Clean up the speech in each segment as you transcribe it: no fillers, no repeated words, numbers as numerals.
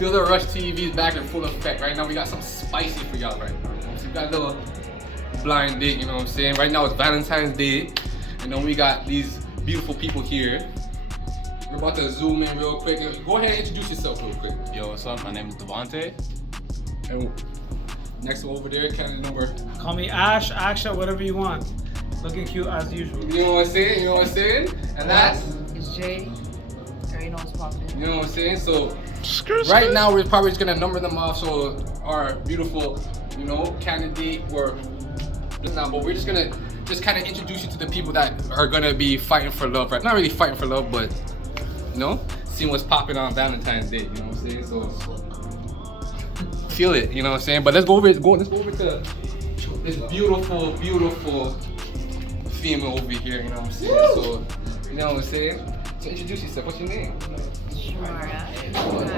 Feel the Rush TV is back in full effect. Right now we got something spicy for y'all right now. So we got a little blind date, you know what I'm saying? Right now it's Valentine's Day. And we got these beautiful people here. We're about to zoom in real quick. Go ahead and introduce yourself real quick. Yo, what's up? My name is Devontae. And next one over there, candidate number. Call me Ash, Aksha, whatever you want. Looking cute as usual. You know what I'm saying? You know what I'm saying? And that's. It's Jay. Already know what's poppin'. You know what I'm saying? So right now we're probably just gonna number them off. So our beautiful, candidate but we're just gonna kind of introduce you to the people that are gonna be fighting for love, right? Not really fighting for love, but seeing what's popping on Valentine's Day. You know what I'm saying? So feel it. You know what I'm saying? But let's go over to this beautiful, beautiful female over here. You know what I'm saying? So you know what I'm saying? So introduce yourself. What's your name? Shamara.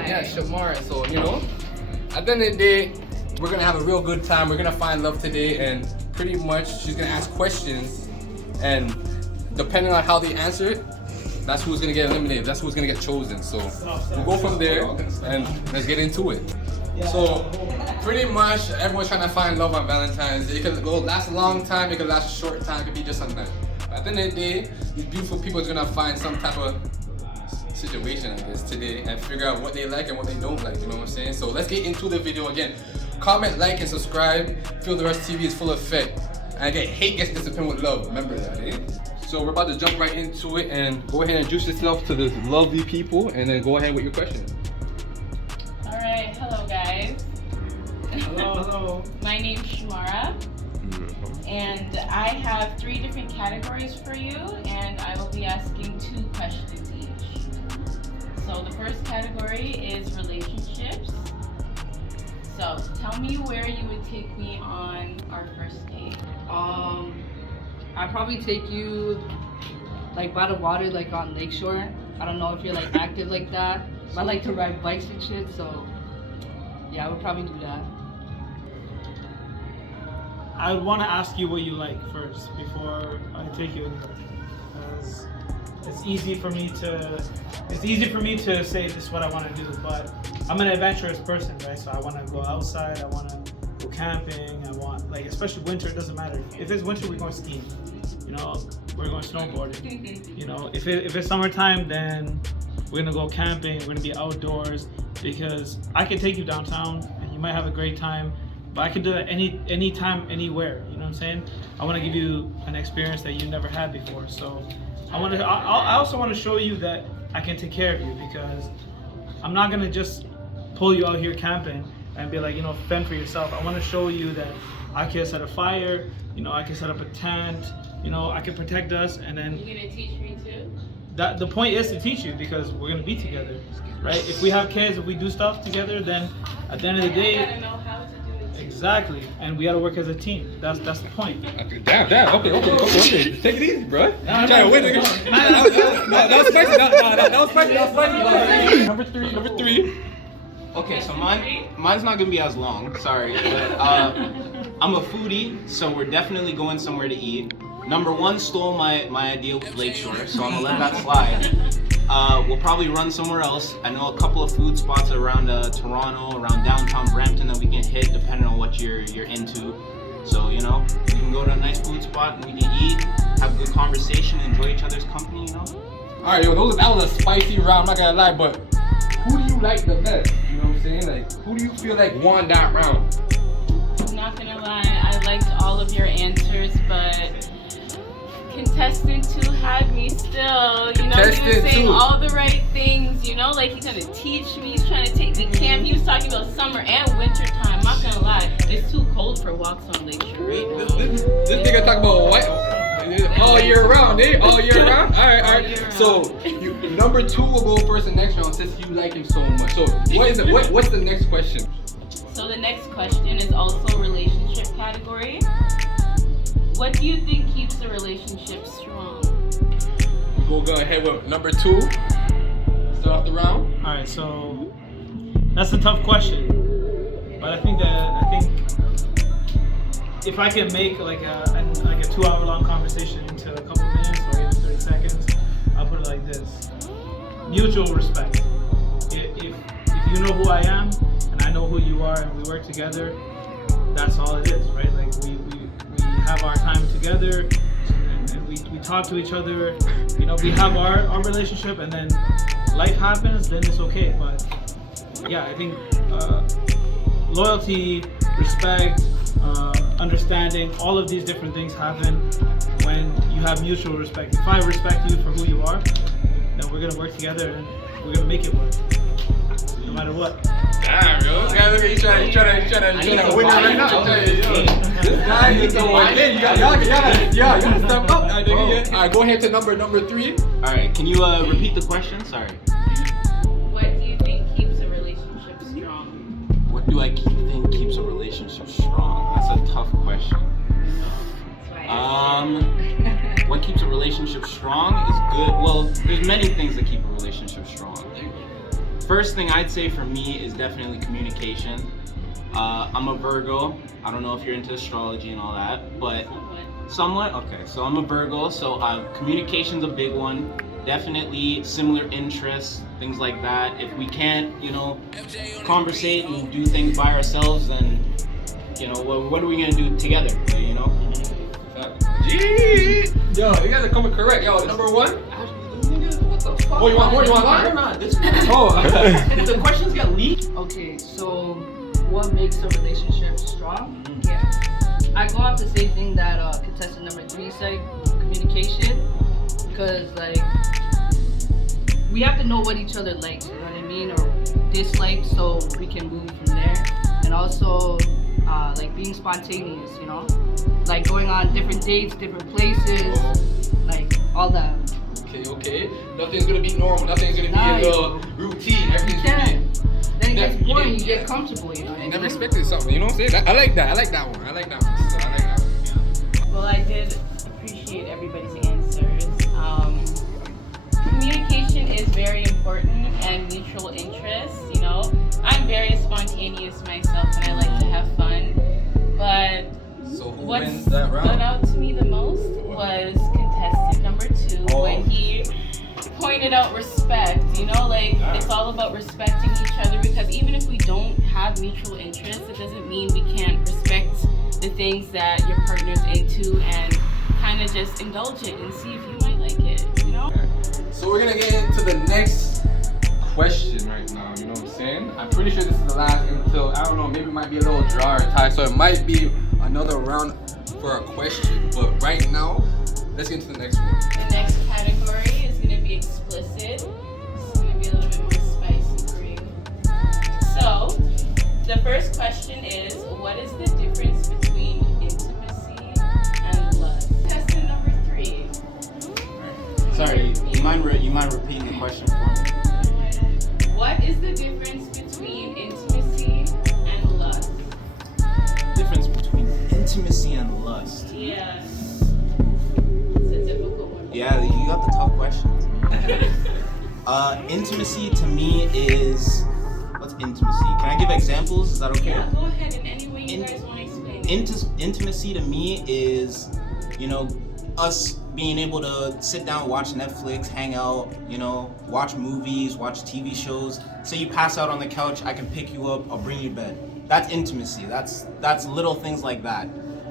Yeah, Shamara. So at the end of the day, we're gonna have a real good time. We're gonna find love today, and pretty much she's gonna ask questions, and depending on how they answer it, that's who's gonna get eliminated. That's who's gonna get chosen. So we'll go from there, and let's get into it. So pretty much everyone's trying to find love on Valentine's Day. It could last a long time. It could last a short time. It could be just a night. But at the end of the day, these beautiful people are gonna find some type of situation, I guess, today, and figure out what they like and what they don't like. You know what I'm saying? So let's get into the video again. Comment, like, and subscribe. Feel the Rush TV is full effect. And again, hate gets disciplined with love. Remember that, eh? So we're about to jump right into it, and go ahead and introduce yourself to the lovely people, and then go ahead with your question. All right, hello guys. Hello. My name's Shamara, and I have 3 different categories for you, and I will be asking 2 questions each. So the first category is relationships. So tell me where you would take me on our first date. I'd probably take you like by the water, like on Lakeshore. I don't know if you're like active like that. I like to ride bikes and shit, so yeah, I would probably do that. I would want to ask you what you like first before I take you anywhere. Because it's easy for me to say this is what I want to do, but I'm an adventurous person, right? So I want to go outside, I want to go camping, I want, like, especially winter, it doesn't matter. If it's winter, we're going skiing, we're going snowboarding. If it's summertime, then we're gonna go camping, we're gonna be outdoors, because I can take you downtown and you might have a great time, but I can do it anytime, anywhere, you know what I'm saying? I wanna give you an experience that you never had before, so I also want to show you that I can take care of you, because I'm not gonna just pull you out here camping and be like, fend for yourself. I want to show you that I can set a fire, I can set up a tent, I can protect us, and then. You gonna teach me too? The point is to teach you, because we're gonna be together, right? If we have kids, if we do stuff together, then at the end of the day. I gotta know how to do it. Exactly, and we gotta work as a team. That's the point. Damn. Okay. Take it easy, bro. No, Trying to win. That was spicy. That was spicy. Number three. Okay, so mine's not gonna be as long, sorry. But I'm a foodie, so we're definitely going somewhere to eat. Number 1 stole my idea with Lakeshore, so I'm gonna let that slide. We'll probably run somewhere else. I know a couple of food spots around Toronto, around downtown Brampton that we can hit depending on what you're into. So, we can go to a nice food spot and we can eat, have a good conversation, enjoy each other's company, Alright, that was a spicy round, I'm not gonna lie, but who do you like the best? You know what I'm saying? Like, who do you feel like won that round? I'm not gonna lie, I liked all of your answers, but contestant 2 had me still. He was saying all the right things, like he's gonna teach me, he's trying to take me camp. He was talking about summer and winter time. I'm not gonna lie, it's too cold for walks on Lakeshore right now. This nigga talk about what? All year round, eh? All year round? Alright. So, number 2 will go first in the next round since you like him so much. So, what's the next question? So the next question is also relationship category. What do you think keeps a relationship strong? We'll go ahead with number 2. Start off the round. Alright, so that's a tough question. But I think if I can make like a 2-hour-long conversation into a couple minutes or even 30 seconds, I'll put it like this: mutual respect. If you know who I am and I know who you are, and we work together, that's all it is, right? Like we have our time together, and we talk to each other. You know, we have our relationship, and then life happens, then it's okay. But yeah, I think loyalty, respect, understanding, all of these different things happen when you have mutual respect. If I respect you for who you are, then we're gonna work together and we're gonna make it work, no matter what. Damn, yo, this guy, look at you trying to win it right now. This guy is the one. Y'all gotta step up. Alright, go ahead to number 3. Alright, can you repeat the question? Sorry. What do you think keeps a relationship strong? What do I think keeps a relationship strong? That's a tough question. What keeps a relationship strong is good. Well, there's many things that keep a relationship strong. First thing I'd say for me is definitely communication. I'm a Virgo. I don't know if you're into astrology and all that, but somewhat. Okay, so I'm a Virgo, so communication's a big one. Definitely similar interests, things like that. If we can't, conversate and do things by ourselves, then, what are we gonna do together? Gee! Yo, you guys are coming correct. Yo, number 1. What the fuck? Oh, you want more? You want more? The questions get leaked. Okay, so what makes a relationship strong? Yeah, I go off the same thing that contestant number 3 said, communication, because like we have to know what each other likes, you know what I mean, or dislikes, so we can move from there. And also like being spontaneous, like going on different dates, different places, like all that. Okay. Nothing's gonna be normal. Nothing's gonna be a little routine. Everything's gonna be. Then it gets boring. You get comfortable. You know. You never expected something. You know what I'm saying? I like that. I like that one. Well, I did appreciate everybody's answers. Communication is very important, and mutual interests. I'm very spontaneous myself, and I like to have fun. But so what wins that round? stood out to me the most was contestant number 2 when he pointed out respect. It's all about respecting each other, because even if we don't have mutual interests, it doesn't mean we can't respect the things that your partner's into and kind of just indulge it and see if you might like it, So we're gonna get into the next question right now, you know what I'm saying? I'm pretty sure this is the last until, I don't know, maybe it might be a little draw or tie, so it might be another round for a question. But right now, let's get into the next one. The next category is going to be explicit. It's going to be a little bit more spicy for you. So, the first question is, what is the difference between intimacy and lust? Contestant number 3. Sorry, you mind repeating the question for me? What is the difference between intimacy and lust? Difference between intimacy and lust. Yeah. It's a difficult one. Yeah, you got the tough questions. Intimacy to me is, what's intimacy? Can I give examples? Is that okay? Yeah, go ahead in any way you guys want to explain. Intimacy to me is, us being able to sit down, watch Netflix, hang out, watch movies, watch TV shows. Say you pass out on the couch, I can pick you up, I'll bring you to bed. That's intimacy. That's little things like that.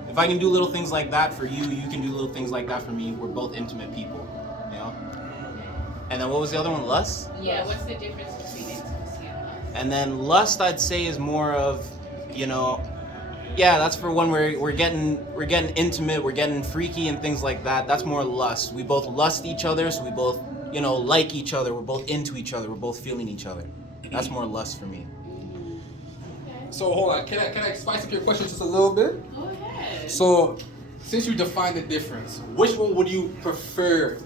If I can do little things like that for you, you can do little things like that for me. We're both intimate people, And then what was the other one? Lust? Yeah, what's the difference between intimacy and lust? And then lust, I'd say, is more of, that's for when we're getting intimate, we're getting freaky and things like that. That's more lust. We both lust each other, so we both, like each other. We're both into each other. We're both feeling each other. That's more lust for me. So hold on, can I spice up your question just a little bit? Go ahead. So, since you defined the difference, which one would you prefer?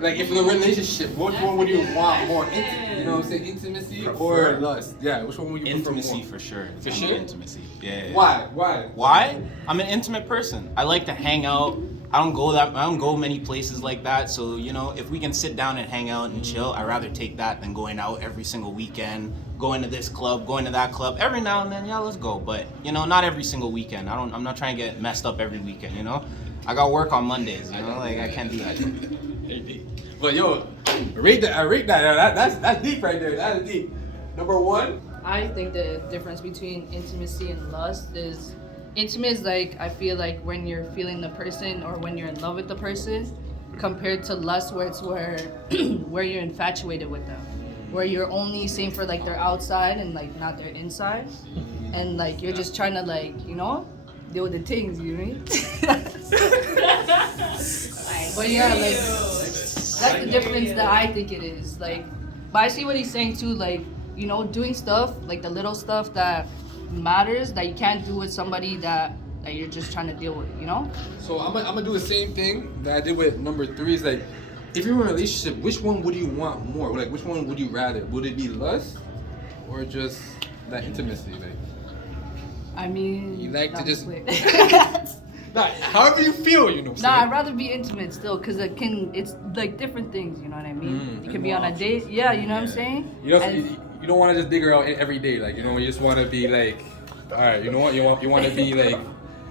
Like, if in a relationship, which one would you want more? You know what I'm saying? Intimacy or lust? Yeah, which one would you prefer more? Intimacy for sure. For sure? Intimacy. Yeah. Why? I'm an intimate person. I like to hang out. I don't go many places like that. So, if we can sit down and hang out and chill, I'd rather take that than going out every single weekend, going to this club, going to that club. Every now and then, yeah, let's go. But, not every single weekend. I'm not trying to get messed up every weekend, I got work on Mondays, I can't do that. But yo, I rate that. That's deep right there. That is deep. Number one. I think the difference between intimacy and lust is intimate is like I feel like when you're feeling the person or when you're in love with the person, compared to lust where it's where you're infatuated with them, where you're only seeing for like their outside and like not their inside, and like you're just trying to like deal with the things, you know what I mean? But yeah, like that's the difference that I think it is. Like, but I see what he's saying too. Like, doing stuff like the little stuff that matters that you can't do with somebody that you're just trying to deal with. So I'm gonna do the same thing that I did with number 3. Is like, if you're in a relationship, which one would you want more? Like, which one would you rather? Would it be lust or just that intimacy? Like, I mean, you like to just. Nah, however you feel, I'd rather be intimate still, because it's like different things, you know what I mean? You can be on a date, yeah, you know what I'm saying? You don't want to just dig her out every day, like, you just want to be like, all right, you know what, you want to be like,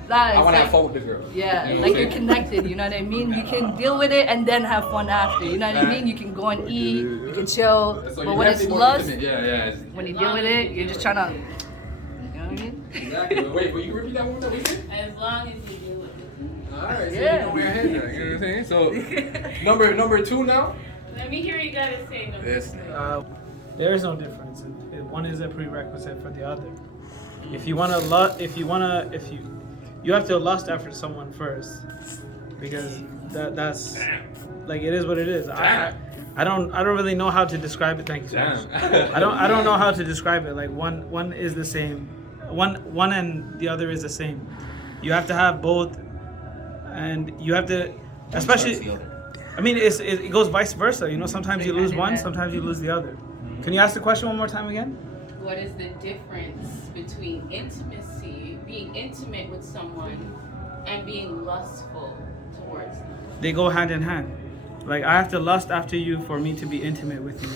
I want to have fun with the girl. Yeah, you're connected, you know what I mean? You can deal with it and then have fun after, you know what I mean? You can go and eat, you can chill, but when it's lust, when you deal with it, you're just trying to, you know what I mean? Exactly. Wait, will you repeat that one more time? As long as you do it. Alright, so you know where your head's at, you know what I'm saying? So, number 2 now? Let me hear you gotta say number 2. There is no difference. One is a prerequisite for the other. If you have to lust after someone first, because that's like it is what it is. I don't really know how to describe it. Thank you so much. I don't know how to describe it. Like one is the same. One and the other is the same. You have to have both, and you have to, especially. I mean, it goes vice versa. Sometimes you lose one, sometimes you lose the other. Can you ask the question one more time again? What is the difference between intimacy, being intimate with someone, and being lustful towards them? They go hand in hand. Like, I have to lust after you for me to be intimate with you,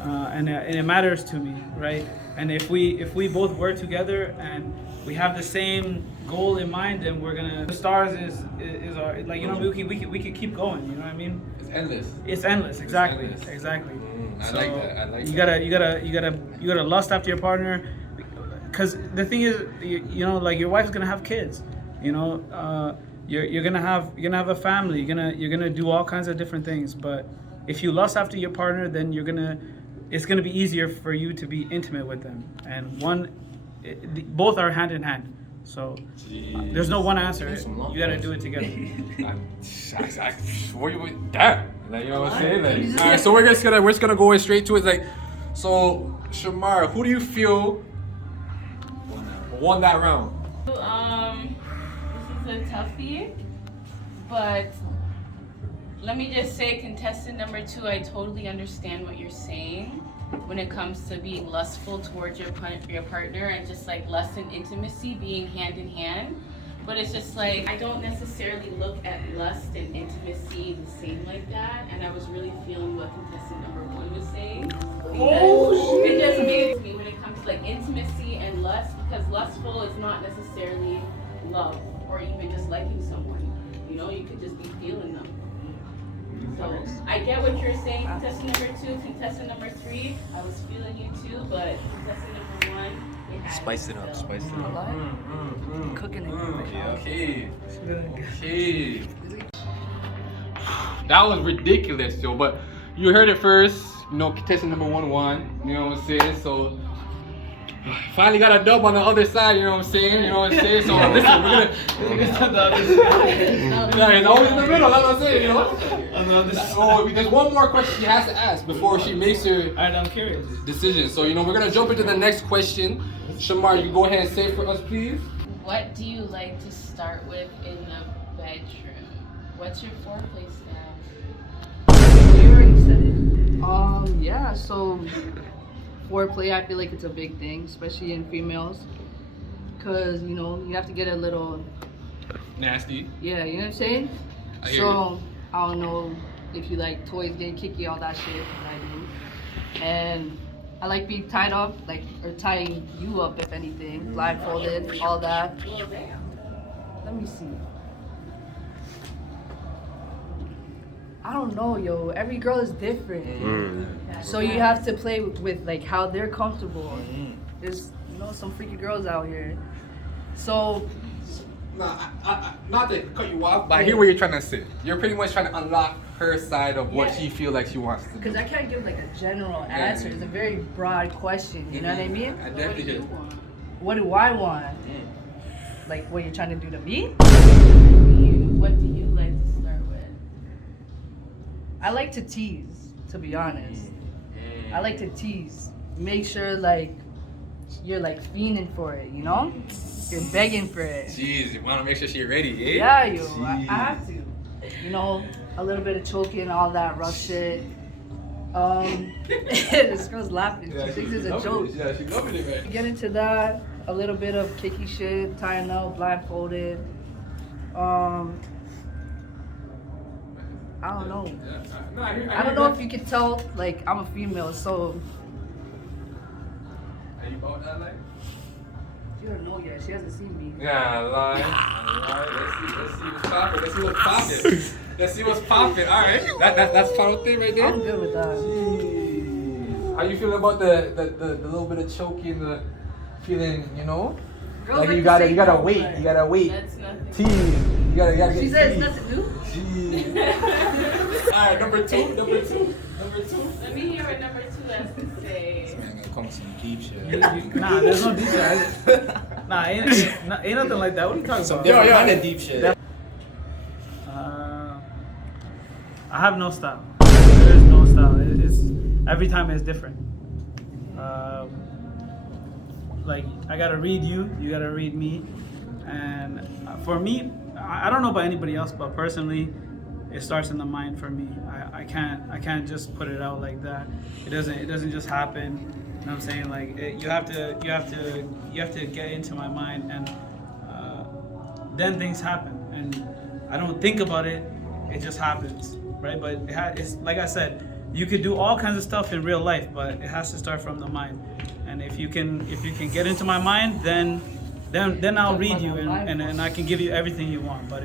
and it matters to me, right? And if we both work together and we have the same goal in mind, then we're gonna. The stars is our, like, we could keep going. You know what I mean? It's endless. It's endless. Exactly. It's endless. Exactly. I like that. I like you that. You gotta lust after your partner, because the thing is, like, your wife's gonna have kids. You're gonna have a family. You're gonna do all kinds of different things. But if you lust after your partner, then it's gonna be easier for you to be intimate with them. And both are hand in hand. So there's no one answer. You gotta do it together. Where you with that? Like, you know what I'm saying? Like, all right, so we're just gonna go straight to it. Like, so Shamar, who do you feel won that round? This is a toughie, but let me just say, contestant number 2, I totally understand what you're saying when it comes to being lustful towards your partner and just like lust and intimacy being hand in hand. But it's just like, I don't necessarily look at lust and intimacy the same like that. And I was really feeling what contestant number 1 was saying. It just makes me when it comes to like intimacy and lust, because lustful is not necessarily love or even just liking someone. You could just be feeling them. So I get what you're saying, contestant number 2, contestant number 3. I was feeling you too, but contestant number 1. Spice it up. Cooking it. Okay. That was ridiculous, yo. But you heard it first. Contestant number 1 won. You know what I'm saying? So finally got a dub on the other side. You know what I'm saying? So listen, we're gonna. It's always in the middle. That's what I'm saying. So there's one more question she has to ask before she makes her I'm curious. decision. So we're gonna jump into the next question. Shamar, you can go ahead and say it for us, please. What do you like to start with in the bedroom? What's your foreplay style? You already said it. Yeah, so foreplay, I feel like it's a big thing, especially in females. Because, you have to get a little Nasty. Yeah, you know what I'm saying? I hear you. I don't know if you like toys getting kicky, all that shit, but I do. And I like being tied up, or tying you up, if anything, blindfolded, all that. Let me see. I don't know, yo. Every girl is different. So you have to play with like how they're comfortable. There's some freaky girls out here. So Not to cut you off, but I hear where you're trying to sit. You're pretty much trying to unlock her side of what she feel like she wants to do. because I can't give like a general answer. It's a very broad question. You know what I mean? I definitely get it. What do I want? Like what you're trying to do to me? What do you like to start with? I like to tease, to be honest. I like to tease. Make sure like you're like fiending for it, you know? You're begging for it. Jeez, you want to make sure she's ready, eh? Yeah, yo, I have to. You know, a little bit of choking, all that rough shit. This girl's laughing. She thinks it's a joke. Yeah, she's loving it, man. Get into that. A little bit of kicky shit, tying up, blindfolded. I don't know. I don't know if you can tell, like, I'm a female, so. Are you about that life? She don't know yet. She hasn't seen me. Yeah, lie. Let's see what's poppin'. Let's see what's poppin'. All right, that's final thing right there. I'm good with that. Jeez. How you feeling about the little bit of choking, the feeling, you know? Girls Like like you to gotta say wait. no, You gotta wait. That's nothing. Tease. You gotta get She said it's teased. nothing new. Jeez. All right, number two. Let me hear what number 2 has to say. Man, gonna come with some deep shit. Nah, there's no deep shit. Nah, ain't nothing like that. What are you talking about? Different kind of deep shit. I have no style. There is no style. It's every time it's different. Like I gotta read you, you gotta read me, and for me, I don't know about anybody else, but personally, it starts in the mind for me. I can't just put it out like that. It doesn't just happen. You know what I'm saying? Like you have to get into my mind, and then things happen. And I don't think about it; it just happens, right? But it's like I said, you could do all kinds of stuff in real life, but it has to start from the mind. And if you can get into my mind, then I'll read you, and I can give you everything you want. But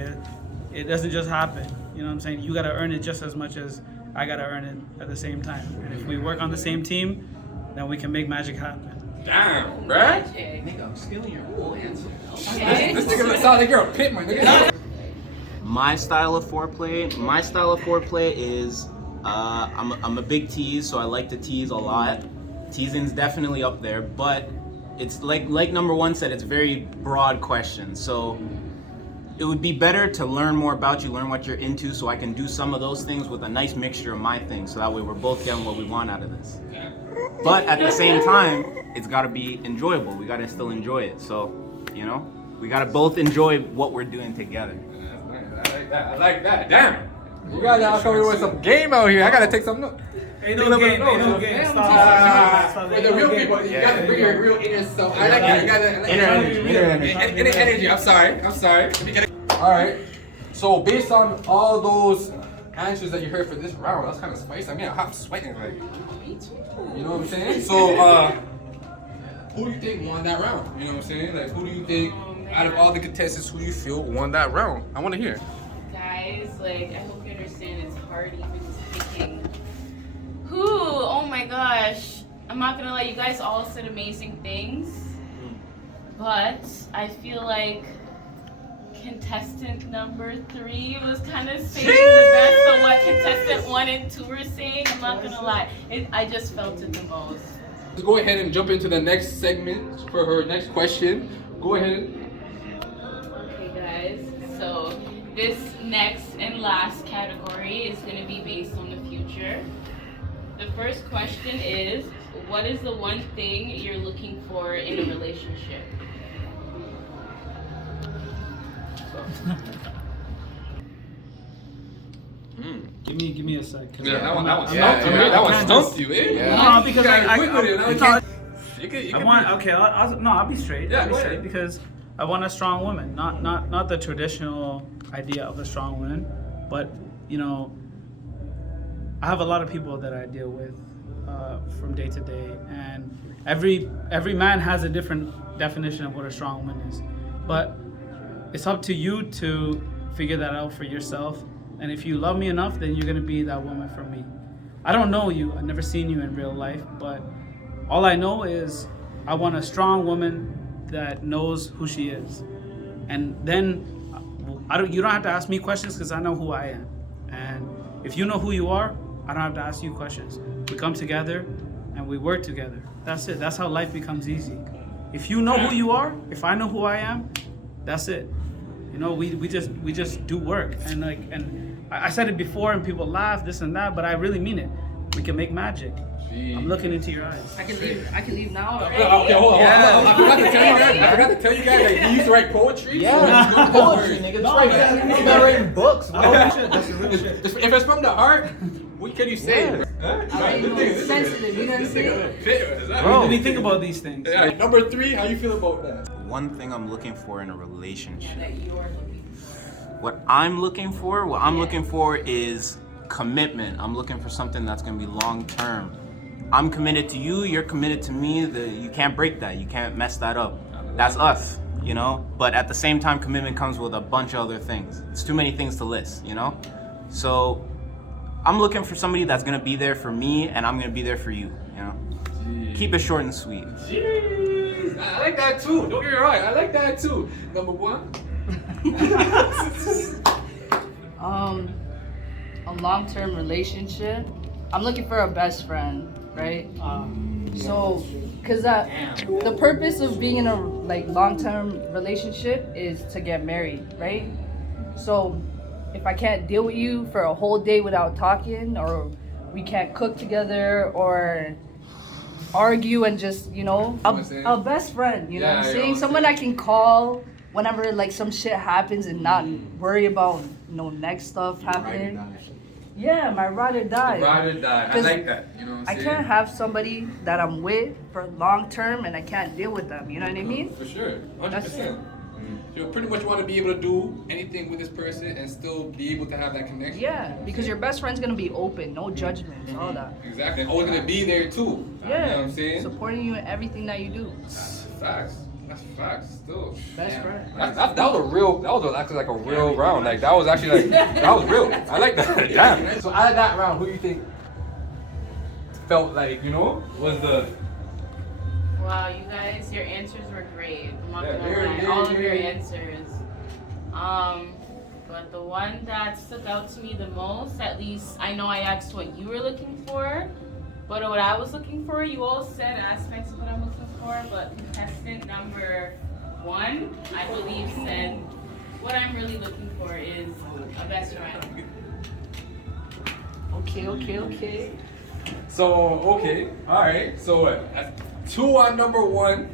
it doesn't just happen. You know what I'm saying? You gotta earn it just as much as I gotta earn it at the same time. And if we work on the same team, then we can make magic happen. Damn, bruh. Nigga, I'm stealing your whole answer. This nigga sounds like you're a pit, man. Nigga. My style of foreplay is I'm a big tease, so I like to tease a lot. Teasing's definitely up there, but it's like number 1 said, it's very broad question. So it would be better to learn more about you, learn what you're into, so I can do some of those things with a nice mixture of my things, so that way we're both getting what we want out of this. But at the same time, it's gotta be enjoyable. We gotta still enjoy it. So, you know, we gotta both enjoy what we're doing together. I like that. Damn. You gotta come with some game out here. I gotta take some notes. Ain't no game. Stop. For the real people, you gotta bring your real inner self. I like that. You gotta inner energy. I'm sorry. Let me get it. All right. So based on all those answers that you heard for this round, that's kind of spicy. I mean, I'm sweating. Like, you know what I'm saying? So, who do you think won that round? You know what I'm saying? Like, who do you think out of all the contestants, who do you feel won that round? I want to hear. Guys, like, I hope you understand it's hard even picking. Who? Oh my gosh. I'm not gonna lie, you guys all said amazing things. But I feel like contestant number 3 was kind of saying the best of what contestant 1 and 2 were saying. I'm not gonna lie. I just felt it the most. Let's go ahead and jump into the next segment for her next question. Go ahead. Okay, guys. So this next and last category is going to be based on the future. The first question is, what is the one thing you're looking for in a relationship? Give me a sec. Yeah, that one stumped you, eh? No, because I'll be straight. Yeah, I'll be go straight ahead. because I want a strong woman, not the traditional idea of a strong woman, but you know, I have a lot of people that I deal with from day to day, and every man has a different definition of what a strong woman is, but it's up to you to figure that out for yourself And if you love me enough, then you're gonna be that woman for me. I don't know you. I've never seen you in real life, but all I know is I want a strong woman that knows who she is. And then you don't have to ask me questions because I know who I am. And if you know who you are, I don't have to ask you questions. We come together and we work together. That's it. That's how life becomes easy. If you know who you are, if I know who I am, that's it. You know, we just do work. And I said it before and people laugh, this and that, but I really mean it. We can make magic. I'm looking into your eyes. I can leave now. Okay, hold on. I forgot to tell you guys that he used to write poetry. Yeah, so poetry, nigga. He's not writing books. That's the real shit. If it's from the heart, what can you say? Yeah. Sensitive, you know what I'm saying? Bro, we think about these things. Yeah. Number 3, how you feel about that? One thing I'm looking for in a relationship. What I'm looking for is commitment. I'm looking for something that's gonna be long term. I'm committed to you, you're committed to me. You can't break that. You can't mess that up. That's us, you know? But at the same time, commitment comes with a bunch of other things. It's too many things to list, you know? So I'm looking for somebody that's gonna be there for me and I'm gonna be there for you, you know? Jeez. Keep it short and sweet. Jeez. I like that too. Don't get me wrong. I like that too. Number 1. A long-term relationship. I'm looking for a best friend, right? So, cause the purpose of being in a long-term relationship is to get married, right? So, if I can't deal with you for a whole day without talking, or we can't cook together, or argue and just, you know, a best friend, you know what I'm saying? Someone I can call whenever some shit happens and not worry about next stuff happening. Yeah, my ride or die. Ride or die. I like that. You know what I'm saying? I can't have somebody that I'm with for long term and I can't deal with them. You know what I mean? For sure. 100%. You pretty much want to be able to do anything with this person and still be able to have that connection. Yeah, because your best friend's gonna be open, no judgments, all that. Exactly. And always gonna be there too. Yeah. You know what I'm saying? Supporting you in everything that you do. Facts. That's facts. Still. Best friend. That was actually like a real round. Like that was actually that was real. I like that. Damn. So out of that round, who do you think felt like, was the... Wow, you guys, your answers were great. I'm not gonna lie, very, all of very. your answers. But the one that stuck out to me the most, at least I know I asked what you were looking for, but what I was looking for, you all said aspects of what I'm looking for, but contestant number 1, I believe, said what I'm really looking for is a best friend. Okay. So, okay. Alright. So what? 2 on number 1,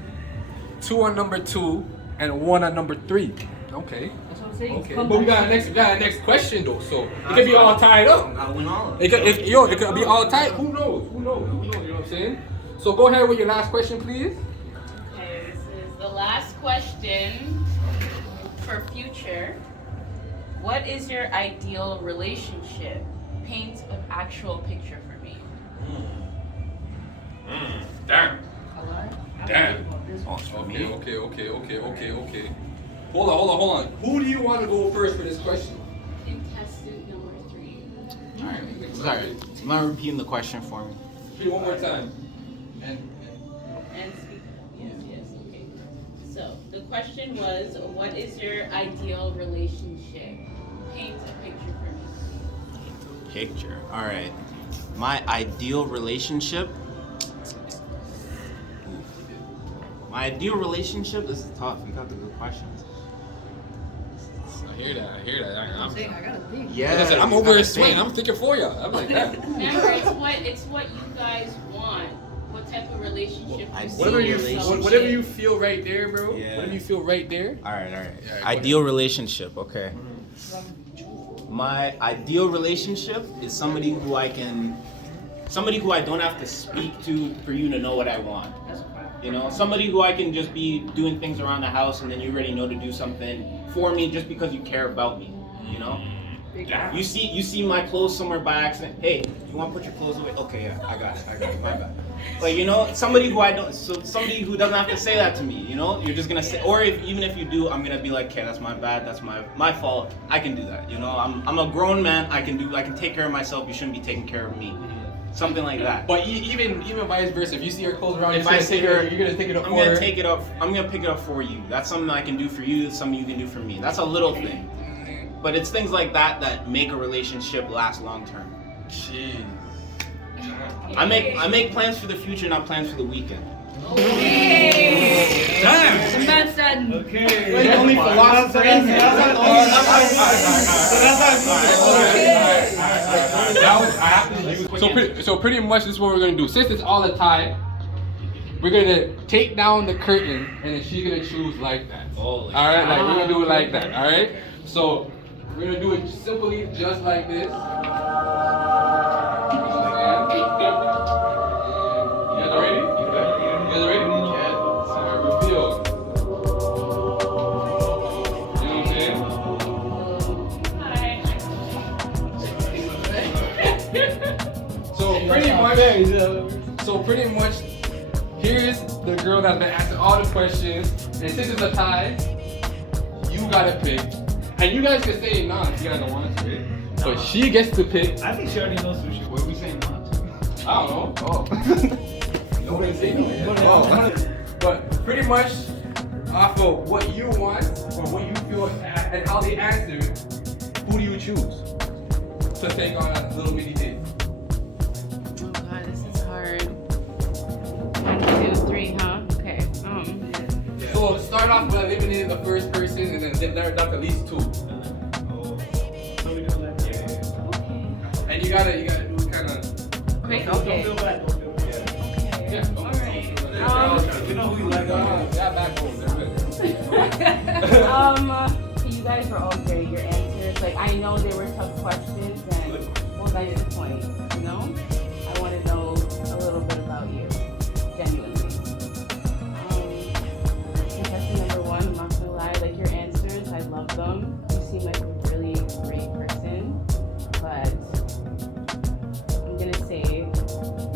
2 on number 2, and 1 on number 3. Okay. That's what I'm saying. Okay. But we got a next question though, so it could be all tied up. I went on. It could be all tied. Who knows? You know what I'm saying? So go ahead with your last question, please. Okay, this is the last question for future. What is your ideal relationship? Paint an actual picture for me. Damn. Damn. Oh, it's for me? Okay. Hold on. Who do you want to go first for this question? Contestant number 3. Alright. Sorry, am I repeating the question for me? Repeat one more time. And speak. Yes, okay. So the question was, what is your ideal relationship? Paint a picture for me. Picture. All right. My ideal relationship. This is tough. You got the good questions. I hear that. I'm saying I gotta think. Yeah. Like I said, I'm over here sweating. I'm thinking for you. I'm like that. Remember, it's what you guys want. What type of relationship you see Whatever yourself you in. feel right there, bro. Yeah. Whatever you feel right there. All right. Yeah, Ideal relationship. Okay. My ideal relationship is somebody who I don't have to speak to for you to know what I want. That's a fact. You know, somebody who I can just be doing things around the house and then you already know to do something for me just because you care about me, you know? Big Yeah. You see my clothes somewhere by accident. Hey, you want to put your clothes away? Okay, yeah, I got it. My bad. Like, you know, somebody who doesn't have to say that to me. You know, you're just gonna say, or even if you do, I'm gonna be like, okay, that's my bad. That's my fault. I can do that. You know, I'm a grown man. I can take care of myself. You shouldn't be taking care of me. Something like that. But even vice versa, if you see her clothes around, If I see her, you're gonna take it up I'm for gonna her. take it up. I'm gonna pick it up for you. That's something I can do for you. That's something you can do for me. That's a little thing. But it's things like that that make a relationship last long term. Jeez. I make plans for the future, not plans for the weekend. Damn. The man said. Okay. Wait, only philosophers. So pretty much this is what we're gonna do. Since it's all a tie, we're gonna take down the curtain and then she's gonna choose like that. Oh, like Alright, like we're gonna do it like that, alright? So we're gonna do it simply just like this. You guys ready? You guys ready? Yeah. Alright, reveal. You know what I'm saying? So pretty much, here's the girl that's been asking all the questions, and since it's a tie, you gotta pick. And you guys can say nah if you guys don't want to, right? But she gets to pick. I think she already knows who she. What are we saying not to? I don't know. Oh. Nobody say no yet. Oh. But pretty much, off of what you want or what you feel and how they answer, who do you choose to take on a little mini date? Oh god, this is hard. 1, 2, 3, huh? Okay. So start off by eliminating the first person and then narrow it down to at least 2. So we do like Okay. And you gotta do kind of. Quick. Don't Okay. feel bad. Don't feel bad. Okay. Yeah. Alright. We know who you like. Yeah, back home. You guys were all great. Your answers, like I know they were tough questions, and well, that's the point. You know, I want to know a little bit about you, genuinely. Contestant number 1, I'm not gonna lie, like your answers, I love them. You seem like a really great person, but I'm gonna say,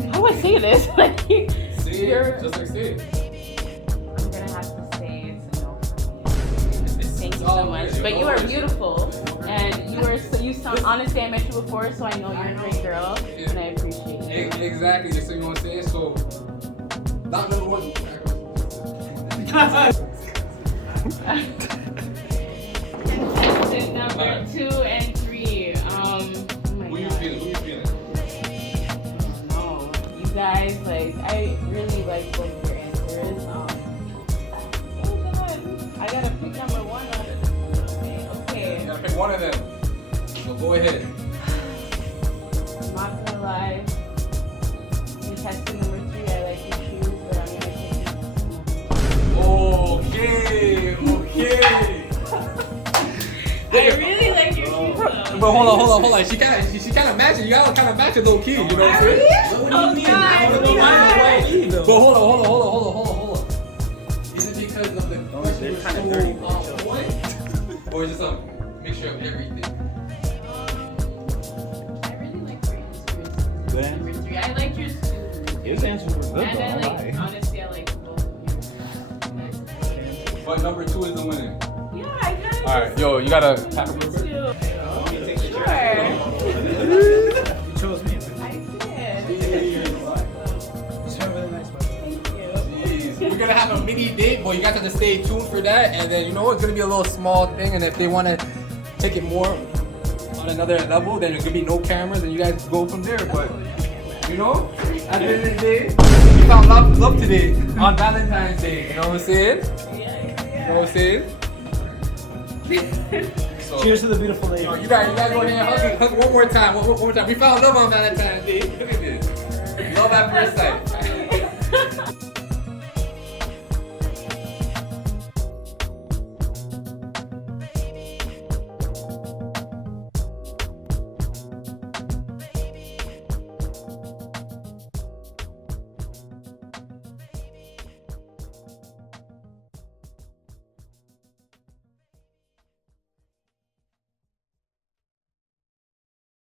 how do I say this? Like, See you're. it, just like see it. I'm gonna have to say it's a no for me. Thank you so much. But you are beautiful, and you sound honestly. I met you before, so I know you're a great girl, and I appreciate you. Exactly. So you know what I'm saying. So not number 1. Contestant number 2 and 3. Oh my Who you God. feeling? Who you feeling? No, you guys, like, I really like both of your answers. Oh God, I gotta pick number 1 out of this. Okay. You gotta pick one of them. So go ahead. I'm not gonna lie. Contestant number 3, I like your shoes, but I'm gonna take Okay. I really like your shoes. Though. But hold on. She kind of matches. You gotta kind of match it low key. You know what I'm saying? Oh God! But hold on. Is it because of the question was so on point, or is it some mixture of everything? I really like your answers. Good Number 3, I like your shoes. His answers were good And I like, honestly, I like both of yours. But number 2 is the winner. Yeah, I got it. All right, yo, you gotta tap it real quick. Sure. You chose me. I did. You sound really nice, by the way. Thank you. We're gonna have a mini date, but you guys have to stay tuned for that. And then you know it's gonna be a little small thing. And if they want to take it more on another level, then there's gonna be no cameras, and you guys go from there. But you know, at the end of the day, we found love today on Valentine's Day. You know what I'm saying? You know what I'm saying? So, Cheers to the beautiful lady. yo, you guys go ahead and hug one more time. One more time. We found love on Valentine's Day. Look at this. Love at first sight.